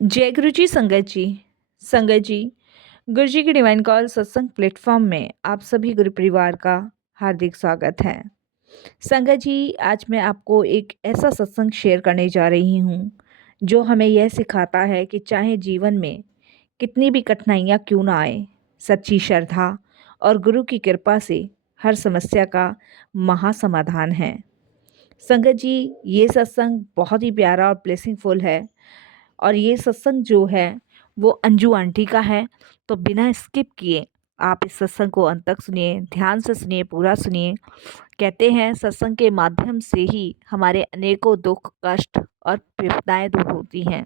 जय गुरु जी संगत जी। संगत जी, गुरु जी की डिवाइन कॉल सत्संग प्लेटफॉर्म में आप सभी गुरु परिवार का हार्दिक स्वागत है। संगत जी, आज मैं आपको एक ऐसा सत्संग शेयर करने जा रही हूँ जो हमें यह सिखाता है कि चाहे जीवन में कितनी भी कठिनाइयाँ क्यों ना आए, सच्ची श्रद्धा और गुरु की कृपा से हर समस्या का महासमाधान है। संगत जी, ये सत्संग बहुत ही प्यारा और ब्लेसिंगफुल है और ये सत्संग जो है वो अंजू आंटी का है। तो बिना स्किप किए आप इस सत्संग को अंत तक सुनिए, ध्यान से सुनिए, पूरा सुनिए। कहते हैं सत्संग के माध्यम से ही हमारे अनेकों दुख, कष्ट और विपदाएं दूर होती हैं।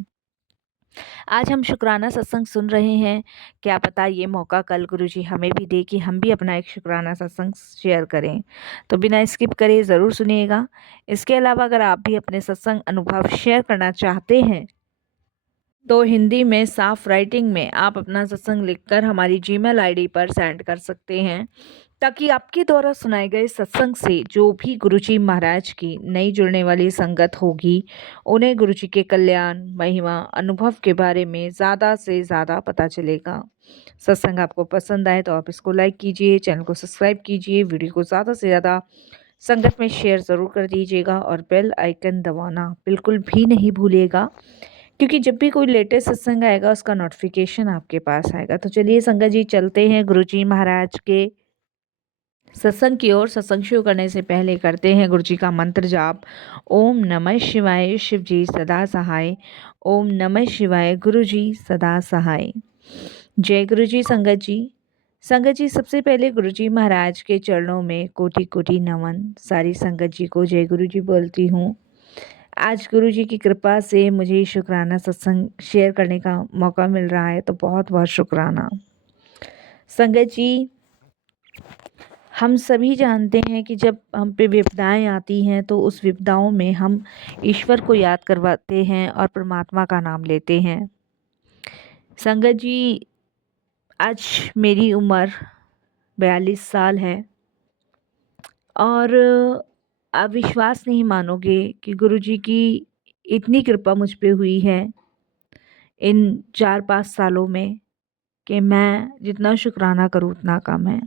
आज हम शुक्राना सत्संग सुन रहे हैं। क्या पता ये मौका कल गुरुजी हमें भी दे कि हम भी अपना एक शुक्राना सत्संग शेयर करें। तो बिना स्किप करे ज़रूर सुनिएगा। इसके अलावा अगर आप भी अपने सत्संग अनुभव शेयर करना चाहते हैं तो हिंदी में साफ राइटिंग में आप अपना सत्संग लिखकर हमारी जीमेल आईडी पर सेंड कर सकते हैं, ताकि आपके द्वारा सुनाए गए सत्संग से जो भी गुरुजी महाराज की नई जुड़ने वाली संगत होगी, उन्हें गुरुजी के कल्याण, महिमा, अनुभव के बारे में ज़्यादा से ज़्यादा पता चलेगा। सत्संग आपको पसंद आए तो आप इसको लाइक कीजिए, चैनल को सब्सक्राइब कीजिए, वीडियो को ज़्यादा से ज़्यादा संगत में शेयर ज़रूर कर दीजिएगा और बेल आइकन दबाना बिल्कुल भी नहीं भूलिएगा, क्योंकि जब भी कोई लेटेस्ट सत्संग आएगा उसका नोटिफिकेशन आपके पास आएगा। तो चलिए संगत जी, चलते हैं गुरुजी महाराज के सत्संग की ओर। सत्संग शुरू करने से पहले करते हैं गुरुजी का मंत्र जाप। ओम नमः शिवाय, शिव जी सदा सहाय। ओम नमः शिवाय, गुरुजी सदा सहाय। जय गुरुजी संगत जी। संगत जी, सबसे पहले गुरुजी महाराज के चरणों में कोटि कोटि नमन। सारी संगत जी को जय गुरु जी बोलती हूँ। आज गुरुजी की कृपा से मुझे शुक्राना सत्संग शेयर करने का मौका मिल रहा है, तो बहुत बहुत शुक्राना। संगत जी, हम सभी जानते हैं कि जब हम पे विपदाएं आती हैं तो उस विपदाओं में हम ईश्वर को याद करवाते हैं और परमात्मा का नाम लेते हैं। संगत जी, आज मेरी उम्र 42 साल है और आप विश्वास नहीं मानोगे कि गुरुजी की इतनी कृपा मुझ पे हुई है इन 4-5 सालों में कि मैं जितना शुक्राना करूँ उतना कम है।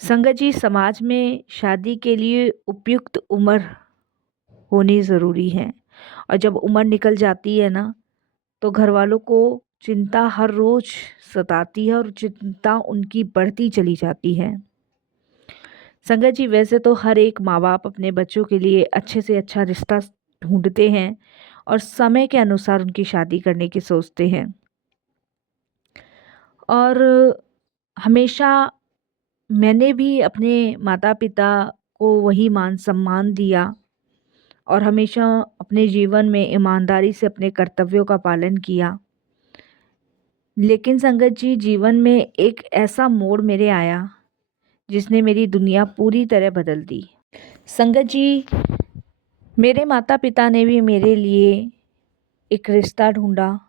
संगत जी, समाज में शादी के लिए उपयुक्त उम्र होनी ज़रूरी है और जब उम्र निकल जाती है ना, तो घर वालों को चिंता हर रोज़ सताती है और चिंता उनकी बढ़ती चली जाती है। संगत जी, वैसे तो हर एक माँ बाप अपने बच्चों के लिए अच्छे से अच्छा रिश्ता ढूंढते हैं और समय के अनुसार उनकी शादी करने की सोचते हैं और हमेशा मैंने भी अपने माता-पिता को वही मान-सम्मान दिया और हमेशा अपने जीवन में ईमानदारी से अपने कर्तव्यों का पालन किया। लेकिन संगत जी, जीवन में एक ऐसा मोड़ मेरे आया जिसने मेरी दुनिया पूरी तरह बदल दी। संगत जी, मेरे माता-पिता ने भी मेरे लिए एक रिश्ता ढूँढा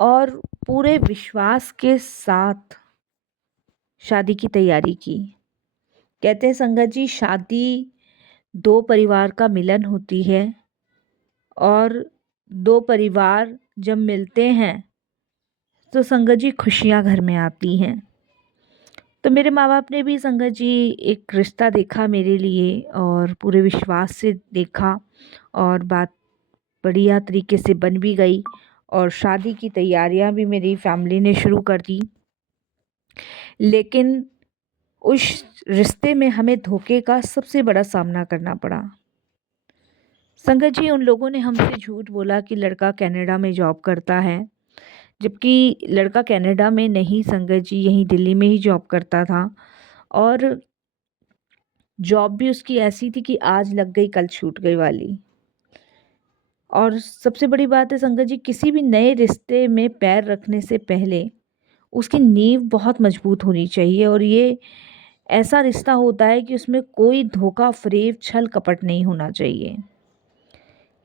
और पूरे विश्वास के साथ शादी की तैयारी की। कहते हैं संगत जी, शादी 2 परिवार का मिलन होती है और 2 परिवार जब मिलते हैं तो संगत जी खुशियाँ घर में आती हैं। तो मेरे माँ-बाप ने भी संगत जी एक रिश्ता देखा मेरे लिए और पूरे विश्वास से देखा और बात बढ़िया तरीके से बन भी गई और शादी की तैयारियां भी मेरी फैमिली ने शुरू कर दी। लेकिन उस रिश्ते में हमें धोखे का सबसे बड़ा सामना करना पड़ा। संगत जी, उन लोगों ने हमसे झूठ बोला कि लड़का कनाडा में जॉब करता है, जबकि लड़का कनाडा में नहीं संगत जी, यहीं दिल्ली में ही जॉब करता था और जॉब भी उसकी ऐसी थी कि आज लग गई कल छूट गई वाली। और सबसे बड़ी बात है संगत जी, किसी भी नए रिश्ते में पैर रखने से पहले उसकी नींव बहुत मजबूत होनी चाहिए और ये ऐसा रिश्ता होता है कि उसमें कोई धोखा, फ़रेब, छल कपट नहीं होना चाहिए।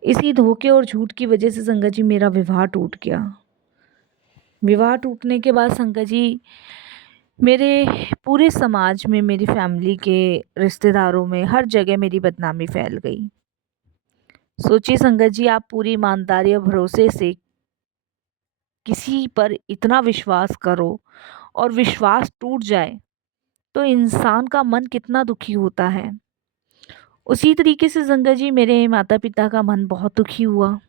इसी धोखे और झूठ की वजह से संगत जी मेरा विवाह टूट गया। विवाह टूटने के बाद संगत जी मेरे पूरे समाज में, मेरी फैमिली के रिश्तेदारों में, हर जगह मेरी बदनामी फैल गई। सोचिए संगत जी, आप पूरी ईमानदारी और भरोसे से किसी पर इतना विश्वास करो और विश्वास टूट जाए तो इंसान का मन कितना दुखी होता है। उसी तरीके से संगत जी, मेरे माता पिता का मन बहुत दुखी हुआ।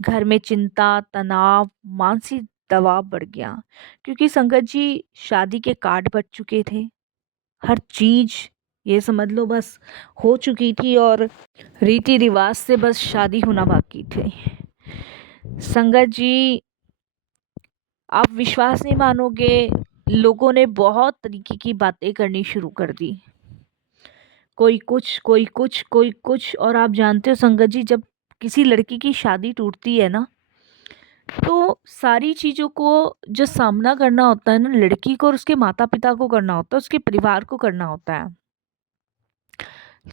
घर में चिंता, तनाव, मानसिक दबाव बढ़ गया, क्योंकि संगत जी शादी के कार्ड बच चुके थे। हर चीज, ये समझ लो, बस हो चुकी थी और रीति रिवाज से बस शादी होना बाकी थी। संगत जी, आप विश्वास नहीं मानोगे, लोगों ने बहुत तरीके की बातें करनी शुरू कर दी। कोई कुछ, कोई कुछ, कोई कुछ। और आप जानते हो संगत जी, जब किसी लड़की की शादी टूटती है ना, तो सारी चीज़ों को जो सामना करना होता है ना, लड़की को और उसके माता पिता को करना होता है, उसके परिवार को करना होता है।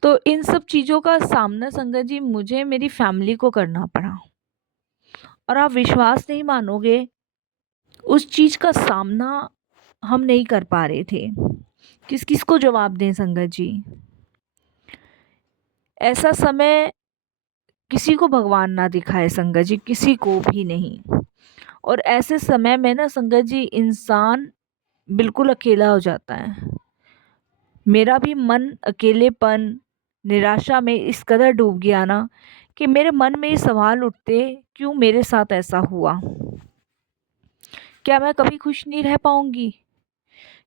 तो इन सब चीज़ों का सामना संगत जी मुझे मेरी फैमिली को करना पड़ा। और आप विश्वास नहीं मानोगे, उस चीज़ का सामना हम नहीं कर पा रहे थे। किस किस को जवाब दें संगत जी। ऐसा समय किसी को भगवान ना दिखाए संगत जी, किसी को भी नहीं। और ऐसे समय में ना संगत जी, इंसान बिल्कुल अकेला हो जाता है। मेरा भी मन अकेलेपन, निराशा में इस कदर डूब गया ना कि मेरे मन में ये सवाल उठते, क्यों मेरे साथ ऐसा हुआ? क्या मैं कभी खुश नहीं रह पाऊंगी?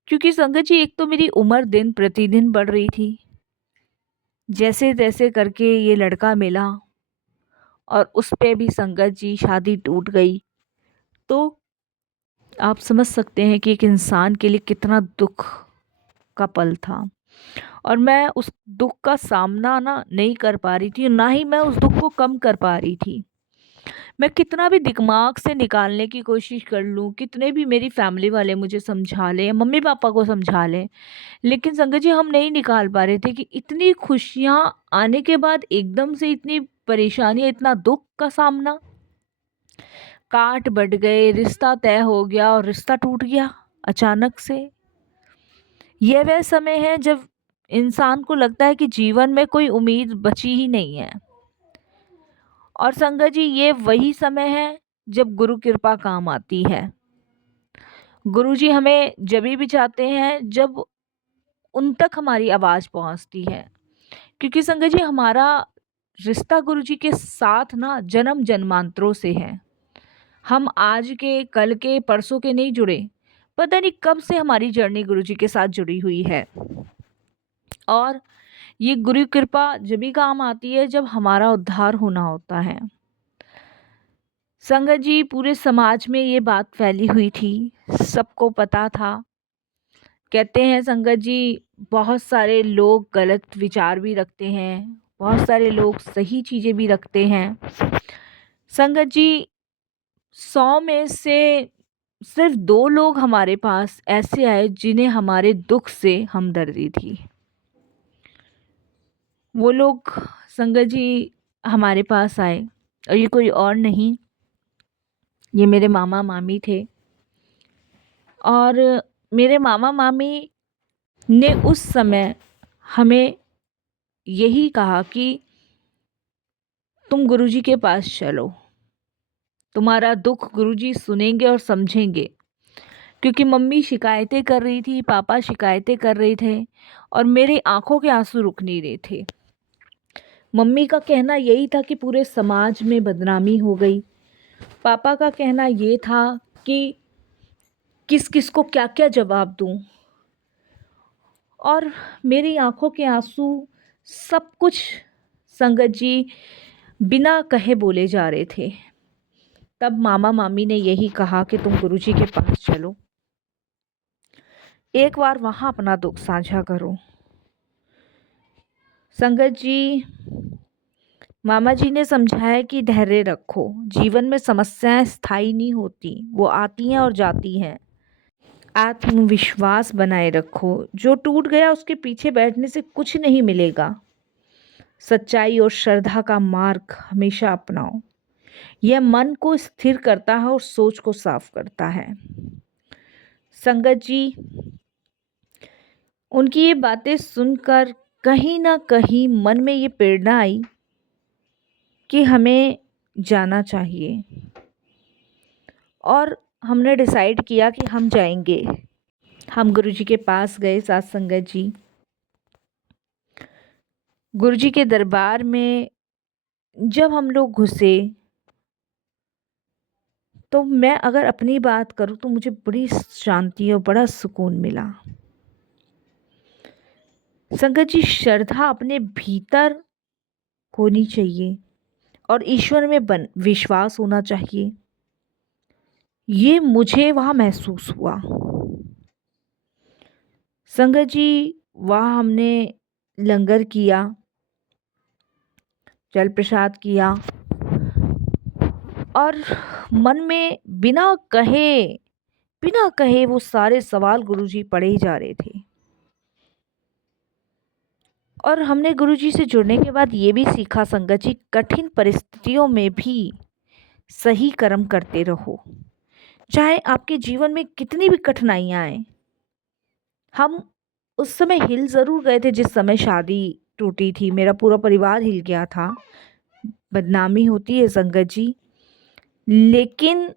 क्योंकि संगत जी, एक तो मेरी उम्र दिन प्रतिदिन बढ़ रही थी। जैसे तैसे करके ये लड़का मिला और उस पे भी संगत जी शादी टूट गई। तो आप समझ सकते हैं कि एक इंसान के लिए कितना दुख का पल था। और मैं उस दुख का सामना ना नहीं कर पा रही थी, ना ही मैं उस दुख को कम कर पा रही थी। मैं कितना भी दिमाग से निकालने की कोशिश कर लूँ, कितने भी मेरी फैमिली वाले मुझे समझा लें, मम्मी पापा को समझा लें, लेकिन संगत जी हम नहीं निकाल पा रहे थे कि इतनी खुशियाँ आने के बाद एकदम से इतनी परेशानियाँ, इतना दुख का सामना। काट बढ़ गए, रिश्ता तय हो गया और रिश्ता टूट गया अचानक से। यह वह समय है जब इंसान को लगता है कि जीवन में कोई उम्मीद बची ही नहीं है। और संगत जी, ये वही समय है जब गुरु कृपा काम आती है। गुरु जी हमें जभी भी चाहते हैं जब उन तक हमारी आवाज़ पहुंचती है। क्योंकि संगत जी, हमारा रिश्ता गुरु जी के साथ ना जन्म जन्मांतरों से है। हम आज के, कल के, परसों के नहीं जुड़े। पता नहीं कब से हमारी जर्नी गुरु जी के साथ जुड़ी हुई है। और ये गुरु कृपा जब भी काम आती है जब हमारा उद्धार होना होता है। संगत जी, पूरे समाज में ये बात फैली हुई थी, सबको पता था। कहते हैं संगत जी, बहुत सारे लोग गलत विचार भी रखते हैं, बहुत सारे लोग सही चीज़ें भी रखते हैं। संगत जी, 100 में से सिर्फ 2 लोग हमारे पास ऐसे आए जिन्हें हमारे दुख से हमदर्दी थी। वो लोग संगत जी हमारे पास आए, और ये कोई और नहीं, ये मेरे मामा मामी थे। और मेरे मामा मामी ने उस समय हमें यही कहा कि तुम गुरुजी के पास चलो, तुम्हारा दुख गुरुजी सुनेंगे और समझेंगे। क्योंकि मम्मी शिकायतें कर रही थी, पापा शिकायतें कर रहे थे, और मेरी आंखों के आंसू रुक नहीं रहे थे। मम्मी का कहना यही था कि पूरे समाज में बदनामी हो गई। पापा का कहना ये था कि किस किस को क्या क्या जवाब दूं। और मेरी आंखों के आंसू, सब कुछ संगत जी बिना कहे बोले जा रहे थे। तब मामा मामी ने यही कहा कि तुम गुरुजी के पास चलो, एक बार वहाँ अपना दुख साझा करो। संगत जी, मामा जी ने समझाया कि धैर्य रखो, जीवन में समस्याएं स्थायी नहीं होती, वो आती हैं और जाती हैं। आत्मविश्वास बनाए रखो, जो टूट गया उसके पीछे बैठने से कुछ नहीं मिलेगा। सच्चाई और श्रद्धा का मार्ग हमेशा अपनाओ, यह मन को स्थिर करता है और सोच को साफ करता है। संगत जी, उनकी ये बातें सुनकर कहीं ना कहीं मन में ये प्रेरणा आई कि हमें जाना चाहिए और हमने डिसाइड किया कि हम जाएंगे। हम गुरुजी के पास गए साथ संगत जी। गुरुजी के दरबार में जब हम लोग घुसे तो मैं अगर अपनी बात करूं तो मुझे बड़ी शांति और बड़ा सुकून मिला। संगत जी, श्रद्धा अपने भीतर होनी चाहिए और ईश्वर में विश्वास होना चाहिए। ये मुझे वहाँ महसूस हुआ। संगत जी, वहाँ हमने लंगर किया, जल प्रसाद किया और मन में बिना कहे वो सारे सवाल गुरुजी पढ़े ही जा रहे थे। और हमने गुरुजी से जुड़ने के बाद ये भी सीखा संगत जी, कठिन परिस्थितियों में भी सही कर्म करते रहो, चाहे आपके जीवन में कितनी भी कठिनाइयाँ आए। हम उस समय हिल ज़रूर गए थे जिस समय शादी टूटी थी, मेरा पूरा परिवार हिल गया था, बदनामी होती है संगत जी। लेकिन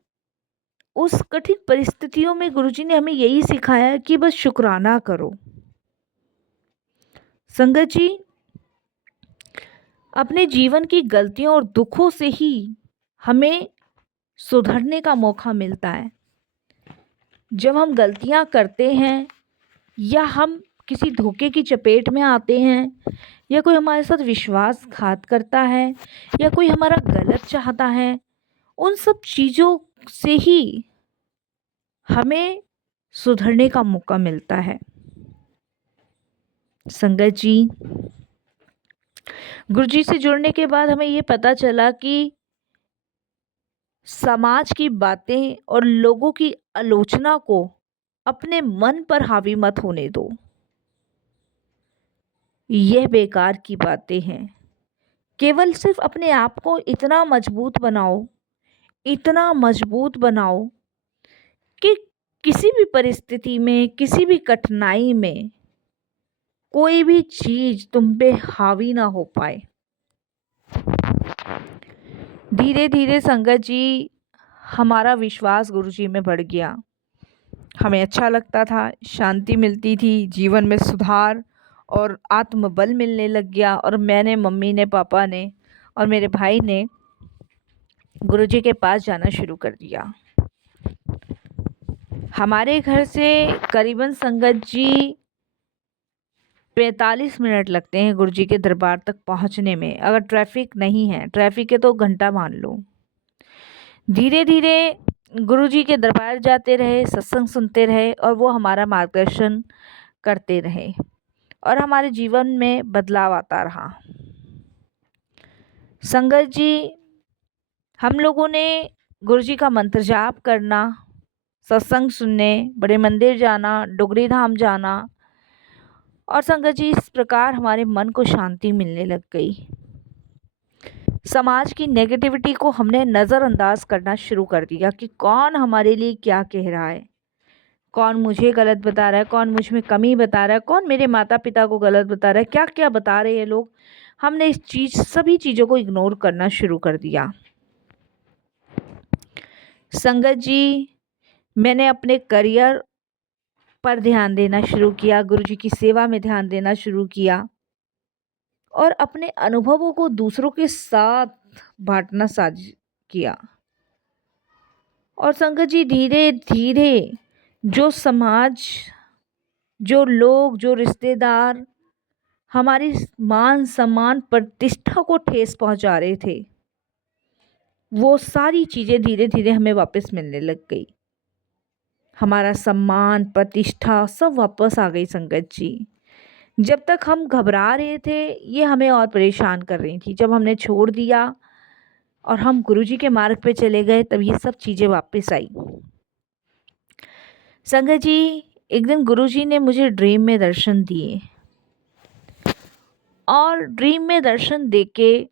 उस कठिन परिस्थितियों में गुरुजी ने हमें यही सिखाया कि बस शुक्राना करो। संगत जी, अपने जीवन की गलतियों और दुखों से ही हमें सुधरने का मौका मिलता है। जब हम गलतियां करते हैं या हम किसी धोखे की चपेट में आते हैं या कोई हमारे साथ विश्वासघात करता है या कोई हमारा गलत चाहता है, उन सब चीज़ों से ही हमें सुधरने का मौका मिलता है। संगत जी, गुरुजी से जुड़ने के बाद हमें ये पता चला कि समाज की बातें और लोगों की आलोचना को अपने मन पर हावी मत होने दो। यह बेकार की बातें हैं। केवल सिर्फ अपने आप को इतना मजबूत बनाओ कि किसी भी परिस्थिति में, किसी भी कठिनाई में कोई भी चीज तुम पे हावी ना हो पाए। धीरे धीरे संगत जी, हमारा विश्वास गुरुजी में बढ़ गया। हमें अच्छा लगता था, शांति मिलती थी, जीवन में सुधार और आत्मबल मिलने लग गया। और मैंने, मम्मी ने, पापा ने और मेरे भाई ने गुरुजी के पास जाना शुरू कर दिया। हमारे घर से करीबन संगत जी 45 मिनट लगते हैं गुरुजी के दरबार तक पहुंचने में, अगर ट्रैफिक नहीं है। ट्रैफिक है तो घंटा मान लो। धीरे धीरे गुरुजी के दरबार जाते रहे, सत्संग सुनते रहे और वो हमारा मार्गदर्शन करते रहे और हमारे जीवन में बदलाव आता रहा। संगत जी, हम लोगों ने गुरुजी का मंत्र जाप करना, सत्संग सुनने, बड़े मंदिर जाना, डोगरी धाम जाना और संगत जी, इस प्रकार हमारे मन को शांति मिलने लग गई। समाज की नेगेटिविटी को हमने नज़रअंदाज करना शुरू कर दिया कि कौन हमारे लिए क्या कह रहा है, कौन मुझे गलत बता रहा है, कौन मुझ में कमी बता रहा है, कौन मेरे माता पिता को गलत बता रहा है, क्या क्या बता रहे हैं लोग। हमने सभी चीज़ों को इग्नोर करना शुरू कर दिया। संगत जी, मैंने अपने करियर पर ध्यान देना शुरू किया, गुरुजी की सेवा में ध्यान देना शुरू किया और अपने अनुभवों को दूसरों के साथ बांटना किया। और संगत जी, धीरे धीरे जो समाज, जो लोग, जो रिश्तेदार हमारी मान सम्मान प्रतिष्ठा को ठेस पहुंचा रहे थे, वो सारी चीज़ें धीरे धीरे हमें वापस मिलने लग गई। हमारा सम्मान, प्रतिष्ठा सब वापस आ गई संगत जी। जब तक हम घबरा रहे थे, ये हमें और परेशान कर रही थी। जब हमने छोड़ दिया और हम गुरुजी के मार्ग पे चले गए, तब ये सब चीज़ें वापस आई। संगत जी, एक दिन गुरुजी ने मुझे ड्रीम में दर्शन दिए और ड्रीम में दर्शन देके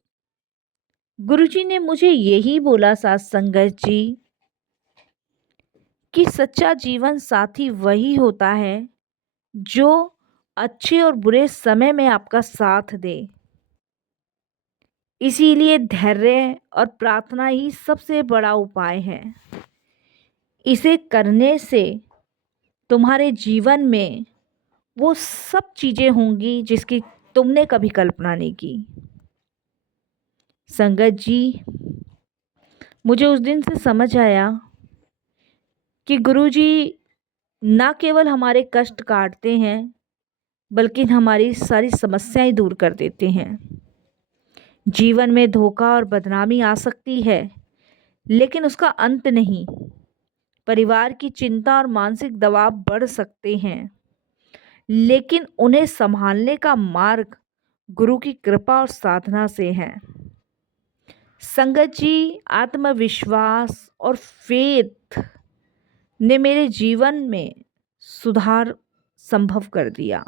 गुरुजी ने मुझे यही बोला साथ संगत जी कि सच्चा जीवन साथी वही होता है जो अच्छे और बुरे समय में आपका साथ दे। इसीलिए धैर्य और प्रार्थना ही सबसे बड़ा उपाय है। इसे करने से तुम्हारे जीवन में वो सब चीज़ें होंगी जिसकी तुमने कभी कल्पना नहीं की। संगत जी, मुझे उस दिन से समझ आया कि गुरुजी ना केवल हमारे कष्ट काटते हैं बल्कि हमारी सारी समस्याएं दूर कर देते हैं। जीवन में धोखा और बदनामी आ सकती है लेकिन उसका अंत नहीं। परिवार की चिंता और मानसिक दबाव बढ़ सकते हैं लेकिन उन्हें संभालने का मार्ग गुरु की कृपा और साधना से है। संगत जी, आत्मविश्वास और फेथ ने मेरे जीवन में सुधार संभव कर दिया।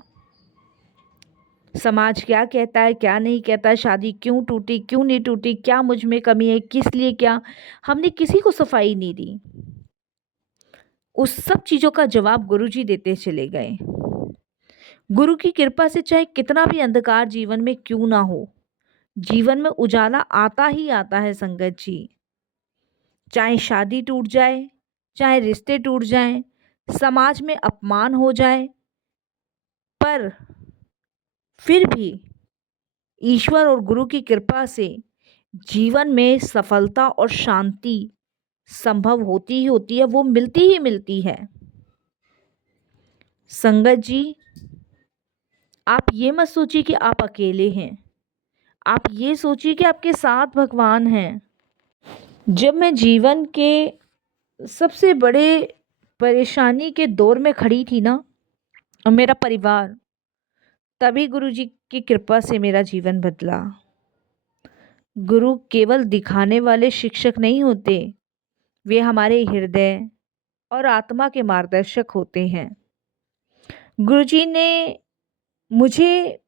समाज क्या कहता है, क्या नहीं कहता, शादी क्यों टूटी, क्यों नहीं टूटी, क्या मुझ में कमी है, किस लिए, क्या, हमने किसी को सफाई नहीं दी। उस सब चीज़ों का जवाब गुरुजी देते चले गए। गुरु की कृपा से चाहे कितना भी अंधकार जीवन में क्यों ना हो, जीवन में उजाला आता ही आता है। संगत जी, चाहे शादी टूट जाए, चाहे रिश्ते टूट जाएं, समाज में अपमान हो जाए, पर फिर भी ईश्वर और गुरु की कृपा से जीवन में सफलता और शांति संभव होती ही होती है, वो मिलती ही मिलती है। संगत जी, आप ये मत सोचिए कि आप अकेले हैं, आप ये सोचिए कि आपके साथ भगवान हैं। जब मैं जीवन के सबसे बड़े परेशानी के दौर में खड़ी थी ना, और मेरा परिवार, तभी गुरु जी की कृपा से मेरा जीवन बदला। गुरु केवल दिखाने वाले शिक्षक नहीं होते, वे हमारे हृदय और आत्मा के मार्गदर्शक होते हैं। गुरु जी ने मुझे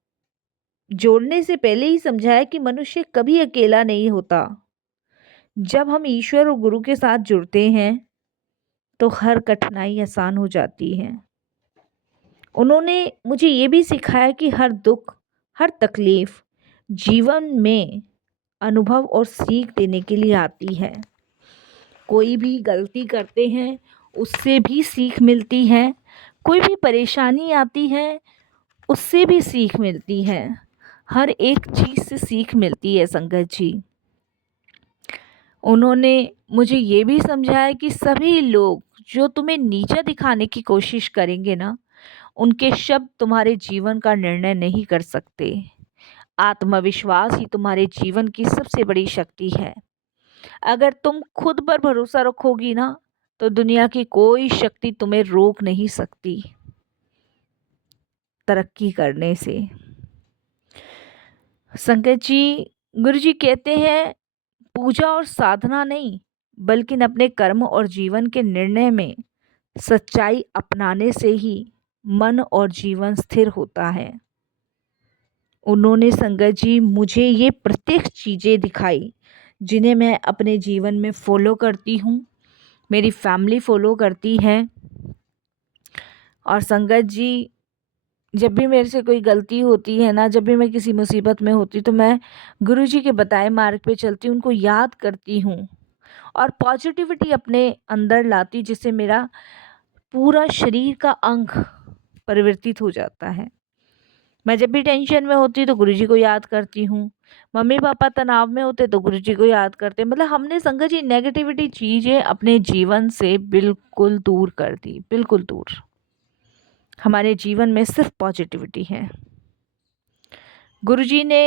जोड़ने से पहले ही समझाया कि मनुष्य कभी अकेला नहीं होता। जब हम ईश्वर और गुरु के साथ जुड़ते हैं तो हर कठिनाई आसान हो जाती है। उन्होंने मुझे ये भी सिखाया कि हर दुख, हर तकलीफ जीवन में अनुभव और सीख देने के लिए आती है। कोई भी गलती करते हैं उससे भी सीख मिलती है, कोई भी परेशानी आती है उससे भी सीख मिलती है, हर एक चीज़ से सीख मिलती है। संगत जी, उन्होंने मुझे ये भी समझाया कि सभी लोग जो तुम्हें नीचा दिखाने की कोशिश करेंगे ना, उनके शब्द तुम्हारे जीवन का निर्णय नहीं कर सकते। आत्मविश्वास ही तुम्हारे जीवन की सबसे बड़ी शक्ति है। अगर तुम खुद पर भरोसा रखोगी ना, तो दुनिया की कोई शक्ति तुम्हें रोक नहीं सकती तरक्की करने से। संगत जी, गुरु जी कहते हैं, पूजा और साधना नहीं बल्कि अपने कर्म और जीवन के निर्णय में सच्चाई अपनाने से ही मन और जीवन स्थिर होता है। उन्होंने संगत जी मुझे ये प्रत्येक चीज़ें दिखाई जिन्हें मैं अपने जीवन में फॉलो करती हूँ, मेरी फैमिली फॉलो करती है। और संगत जी, जब भी मेरे से कोई गलती होती है ना, जब भी मैं किसी मुसीबत में होती तो मैं गुरुजी के बताए मार्ग पे चलती हूँ, उनको याद करती हूँ और पॉजिटिविटी अपने अंदर लाती, जिससे मेरा पूरा शरीर का अंग परिवर्तित हो जाता है। मैं जब भी टेंशन में होती तो गुरुजी को याद करती हूँ, मम्मी पापा तनाव में होते तो गुरुजी को याद करते। मतलब हमने संगत जी नेगेटिविटी चीज़ें अपने जीवन से बिल्कुल दूर कर दी, बिल्कुल दूर। हमारे जीवन में सिर्फ पॉजिटिविटी है। गुरुजी ने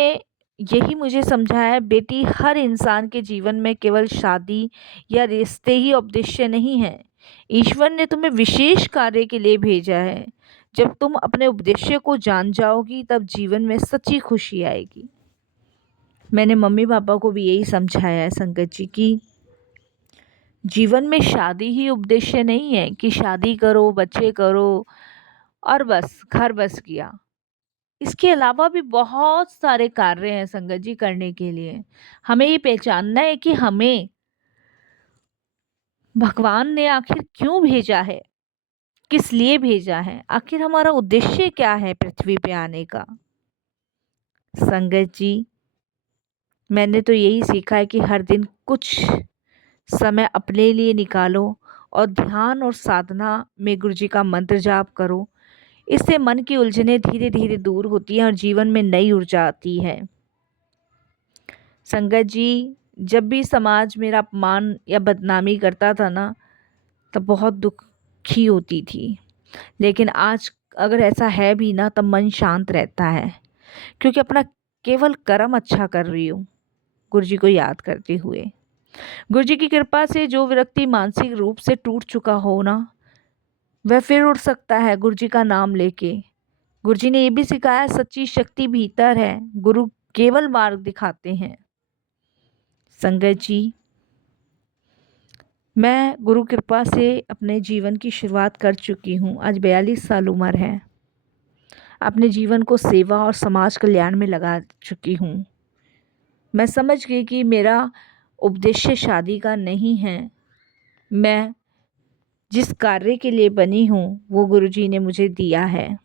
यही मुझे समझाया, बेटी, हर इंसान के जीवन में केवल शादी या रिश्ते ही उद्देश्य नहीं है। ईश्वर ने तुम्हें विशेष कार्य के लिए भेजा है। जब तुम अपने उद्देश्य को जान जाओगी तब जीवन में सच्ची खुशी आएगी। मैंने मम्मी पापा को भी यही समझाया है संगत जी की जीवन में शादी ही उद्देश्य नहीं है कि शादी करो, बच्चे करो और बस घर बस किया। इसके अलावा भी बहुत सारे कार्य हैं संगत जी करने के लिए। हमें ये पहचानना है कि हमें भगवान ने आखिर क्यों भेजा है, किस लिए भेजा है, आखिर हमारा उद्देश्य क्या है पृथ्वी पे आने का। संगत जी, मैंने तो यही सीखा है कि हर दिन कुछ समय अपने लिए निकालो और ध्यान और साधना में गुरुजी का मंत्र जाप करो। इससे मन की उलझनें धीरे धीरे दूर होती हैं और जीवन में नई ऊर्जा आती है। संगत जी, जब भी समाज मेरा अपमान या बदनामी करता था ना, तब बहुत दुखी होती थी। लेकिन आज अगर ऐसा है भी ना, तब मन शांत रहता है, क्योंकि अपना केवल कर्म अच्छा कर रही हूँ, गुरुजी को याद करते हुए। गुरुजी की कृपा से जो व्यक्ति मानसिक रूप से टूट चुका हो ना, वह फिर उठ सकता है गुरुजी का नाम लेके। गुरुजी ने ये भी सिखाया, सच्ची शक्ति भीतर है, गुरु केवल मार्ग दिखाते हैं। संगत जी, मैं गुरु कृपा से अपने जीवन की शुरुआत कर चुकी हूँ। आज 42 साल उम्र है। अपने जीवन को सेवा और समाज कल्याण में लगा चुकी हूँ। मैं समझ गई कि मेरा उद्देश्य शादी का नहीं है। मैं जिस कार्य के लिए बनी हूँ वो गुरुजी ने मुझे दिया है।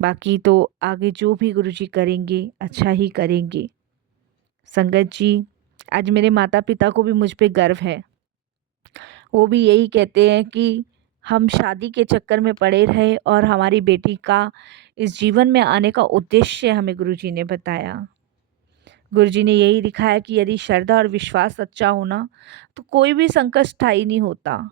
बाकी तो आगे जो भी गुरुजी करेंगे अच्छा ही करेंगे। संगत जी, आज मेरे माता पिता को भी मुझ पे गर्व है। वो भी यही कहते हैं कि हम शादी के चक्कर में पड़े रहे और हमारी बेटी का इस जीवन में आने का उद्देश्य हमें गुरुजी ने बताया। गुरुजी ने यही दिखाया कि यदि श्रद्धा और विश्वास सच्चा हो ना, तो कोई भी संकट स्थायी नहीं होता।